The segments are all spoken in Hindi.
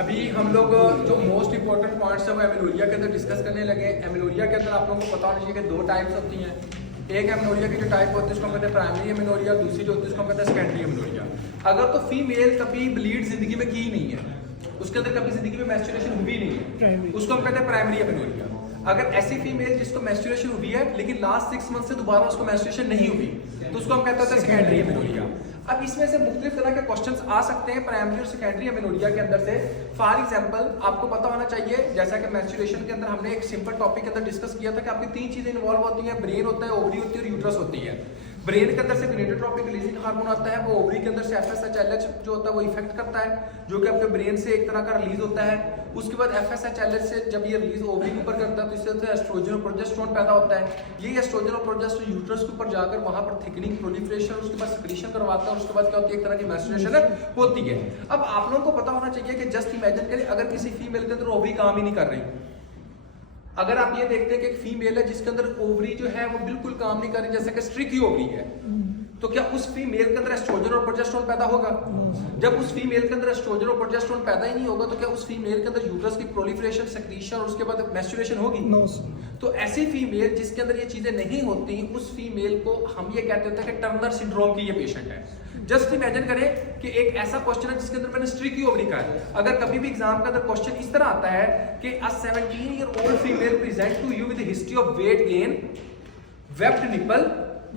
अभी हम लोग जो मोस्ट इंपॉर्टेंट पॉइंट्स है वो एमेनोरिया के अंदर डिस्कस करने लगे। एमेनोरिया के अंदर आप लोगों को पता होना चाहिए कि दो टाइप्स होती हैं। एक एमेनोरिया की जो टाइप होती है उसको हम कहते हैं प्राइमरी एमेनोरिया, दूसरी जो होती है उसको हम कहते हैं सेकेंडरी एमेनोरिया। अगर तो फीमेल कभी ब्लीड जिंदगी में की ही नहीं है, उसके अंदर कभी जिंदगी में मेंस्ट्रुएशन हुई नहीं है, उसको हम कहते हैं प्राइमरी एमेनोरिया। अगर ऐसी फीमेल जिसको मेंस्ट्रुएशन हुई है लेकिन लास्ट 6 मंथ से दोबारा उसको मेंस्ट्रुएशन नहीं हुई तो उसको हम कहते हैं सेकेंडरी एमेनोरिया। अब इसमें से मुख्तलिफ तरह के क्वेश्चंस आ सकते हैं प्राइमरी और सेकेंडरी एमेनोरिया के अंदर से। फॉर एग्जांपल आपको पता होना चाहिए, जैसा कि मेंस्ट्रुएशन के अंदर हमने एक सिंपल टॉपिक के अंदर डिस्कस किया था कि आपकी 3 चीजें इन्वॉल्व होती हैं, ब्रेन होता है, ओवरी होती है और यूट्रस होती है। ब्रेन के अंदर से गोनेडोट्रोपिक रिलीजिंग हार्मोन आता है, वो ओवरी के अंदर से FSH-LH जो होता है वो इफेक्ट करता है, जो कि आपके ब्रेन से एक तरह का रिलीज होता है। उसके बाद FSH-LH से जब ये रिलीज ओवरी के ऊपर करता है तो इससे एस्ट्रोजन और प्रोजेस्टेरोन पैदा होता है। ये एस्ट्रोजन और प्रोजेस्टेरोन यूट्रस के ऊपर जाकर वहां पर थिकनिंग, प्रोलिफरेशन, उसके बाद सिक्रीशन करवाता है और उसके बाद क्या होती है, एक तरह की मेंस्ट्रुएशन होती है। अब आप लोगों को पता होना चाहिए कि जस्ट इमेजिन करें अगर किसी फीमेल के अंदर ओवरी काम ही नहीं कर रही। अगर आप ये देखते हैं कि एक फीमेल है जिसके अंदर ओवरी जो है वो बिल्कुल काम नहीं कर रही, जैसे कि स्ट्रिकी ओवरी है, तो क्या उस फीमेल के अंदर एस्ट्रोजन और प्रोजेस्टेरोन पैदा होगा? जब उस फीमेल के अंदर एस्ट्रोजन और प्रोजेस्टेरोन पैदा ही नहीं होगा तो क्या उस फीमेल के अंदर यूट्रस की प्रोलिफरेशन, सेक्रीशन और उसके बाद मेंस्ट्रुएशन होगी? तो ऐसी फीमेल जिसके अंदर ये चीजें नहीं होती, उस फीमेल को हम ये कहते होते हैं कि टर्नर सिंड्रोम की ये पेशेंट है। जस्ट इमेजिन करें कि एक ऐसा क्वेश्चन है जिसके अंदर मैंने स्ट्रिकी ओवरी का है। अगर कभी भी एग्जाम के अंदर क्वेश्चन इस तरह आता है कि a 17-year-old female present to you with history of weight gain, webbed nipple,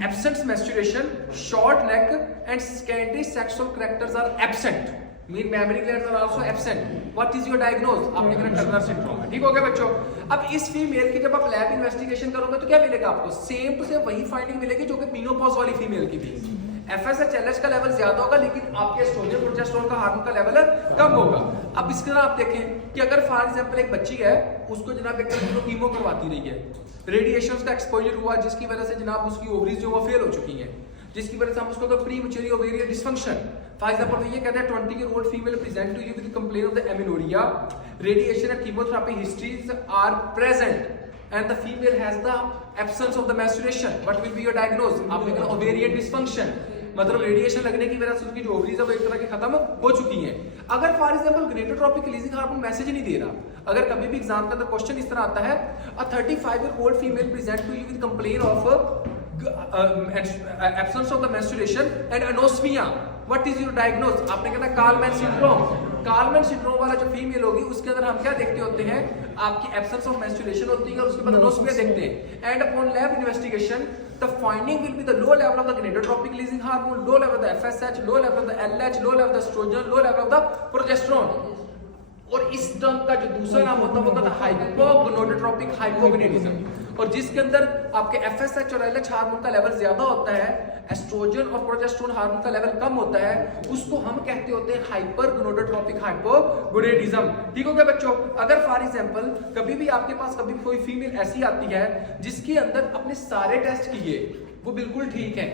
absent menstruation, short neck and scanty sexual characters are absent, mean mammary glands are also absent, what is your diagnosis? आपने कहा टर्नर सिंड्रोम है। ठीक हो गया बच्चों। अब इस फीमेल की जब आप लैब इन्वेस्टिगेशन करोगे तो क्या मिलेगा आपको? सेम टू सेम वही फाइंडिंग मिलेगी जो कि मेनोपॉज वाली फीमेल की थी। FSH-LH का लेवल ज्यादा होगा लेकिन आपके एस्ट्रोजन प्रोजेस्टेरोन का हार्मोन का लेवल कम होगा। अब इसके तरह आप देखें कि अगर फॉर एग्जांपल एक बच्ची है, उसको जनाब एक तरह कीमो करवाती रही है, रेडिएशंस का एक्सपोजर हुआ जिसकी वजह से जनाब उसकी ओवरीज जो वो फेल हो चुकी हैं, जिसकी वजह से हम उसको premature ovarian dysfunction. For example ये कहते हैं 20-year-old female present to you with complaint of the amenorrhea, radiation and chemotherapy histories are present and the female has the absence of the menstruation, what will be your diagnosis? आपने कहा ovarian dysfunction, मतलब रेडिएशन लगने की वजह से उसकी जो ओवरीज है वो एक तरह की खत्म हो चुकी हैं। अगर for example gonadotropic releasing hormone message ही नहीं दे रहा, अगर कभी भी एग्जाम के अंदर क्वेश्चन इस तरह आता है, a 35-year-old female present to you with complaint of absence of the menstruation and anosmia, what is your diagnosis? आपने कहा कार्लमैन सिंड्रोम। कार्लमैन सिंड्रोम वाला जो फीमेल होगी उसके अंदर हम क्या देखते होते हैं, आपकी एब्सेंस ऑफ मेंस्ट्रुएशन होती है और उसके बाद अनोस्मिया देखते हैं। And upon lab investigation the finding will be the low level of the gonadotropic releasing hormone, low level of the FSH, low level of the LH, low level of the estrogen, low level of the progesterone. और इस टर्म का जो दूसरा नाम होता है वो होता है हाइपोगोनेडोट्रोपिक हाइपोगोनेडिज्म, और जिसके अंदर आपके FSH और LH हार्मोन का लेवल ज्यादा होता है, एस्ट्रोजन और प्रोजेस्टेरोन हार्मोन का लेवल कम होता है, उसको हम कहते होते हैं हाइपरगोनेडोट्रोपिक हाइपोगोनेडिज्म। ठीक हो गया बच्चों। अगर फॉर एग्जांपल कभी भी आपके पास कभी कोई फीमेल ऐसी आती है जिसके अंदर अपने सारे टेस्ट किए वो बिल्कुल ठीक है,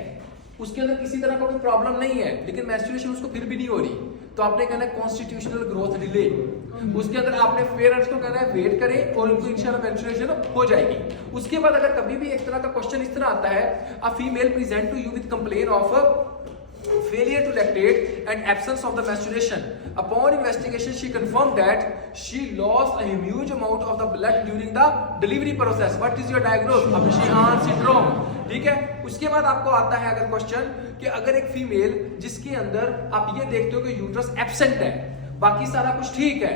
उसके अंदर किसी तरह का कोई प्रॉब्लम नहीं है, लेकिन मेंस्ट्रुएशन उसको फिर भी नहीं हो रही, तो आपने कहना है कॉन्स्टिट्यूशनल ग्रोथ डिले। उसके अंदर आपने पेरेंट्स को कहना है वेट करें और उनको इंशाल्लाह मेंस्ट्रुएशन हो जाएगी। उसके बाद अगर कभी भी एक तरह का क्वेश्चन इस तरह आता है, a female present to you with complaint of failure to lactate and absence of the menstruation. Upon investigation, she confirmed that she lost a huge amount of the blood during the delivery process. What is your diagnosis? Abshihan syndrome. ठीक है। उसके बाद आपको आता है अगर क्वेश्चन कि अगर एक फीमेल जिसके अंदर आप ये देखते हो कि यूट्रस एब्सेंट है, बाकी सारा कुछ ठीक है,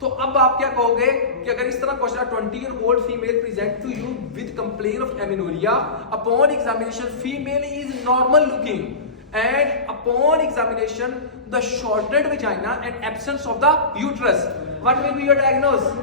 तो अब आप क्या कहोगे कि अगर इस तरह question 20-year-old female present to you with complaint of amenorrhea, upon examination female is normal looking and upon examination the shortened vagina and absence of the uterus, what will be your diagnosis?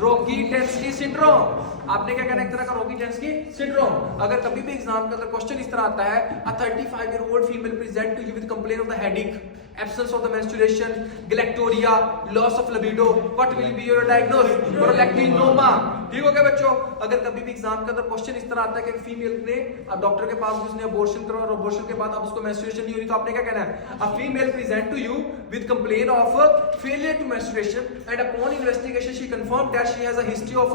रोगी-टेंस्की सिंड्रोम। आपने क्या कहना है, एक तरह का रोगी-टेंस्की सिंड्रोम। अगर कभी भी एग्जाम के अंदर क्वेश्चन इस तरह आता है, a 35-year-old female present to you with complaint of the headache, absence of the menstruation, galactorrhea, loss of libido, what will be your diagnosis? Prolactinoma। ठीक हो गया बच्चों। अगर कभी भी एग्जाम के अंदर क्वेश्चन इस तरह आता है कि फीमेल ने अब डॉक्टर के पास उसने अबॉर्शन करवा और अबॉर्शन के बाद अब उसको मेंस्ट्रुएशन नहीं हो रही, तो आपने क्या कहना है, a female present to you with complaint of failure to menstruation and upon investigation she confirmed that she has a history of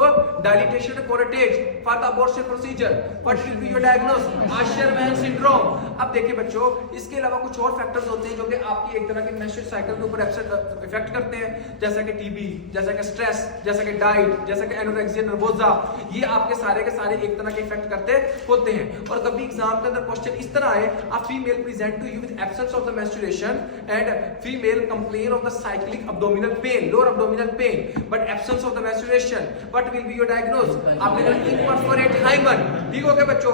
dilatation and curettage for the abortion procedure, what will be your diagnosis? Asherman syndrome। अब देखिए बच्चों, इसके अलावा कुछ और फैक्टर्स होते हैं जो कि आपकी एक तरह के मेंस्ट्रुअल साइकिल के ऊपर इफेक्ट करते हैं, जैसा कि टीबी, जैसा कि स्ट्रेस, जैसा कि डाइट, जैसा कि एनोरेक्सिया नर्वोसा, ये आपके सारे के सारे एक तरह के इफेक्ट करते होते हैं। और कभी एग्जाम के अंदर क्वेश्चन इस तरह आए, a female present to you with absence of the menstruation and female complain of the cyclic abdominal pain, lower abdominal pain, but absence of the menstruation, what will be your diagnosis? आपने कहा imperforate hymen, ठीक हो गया बच्चों।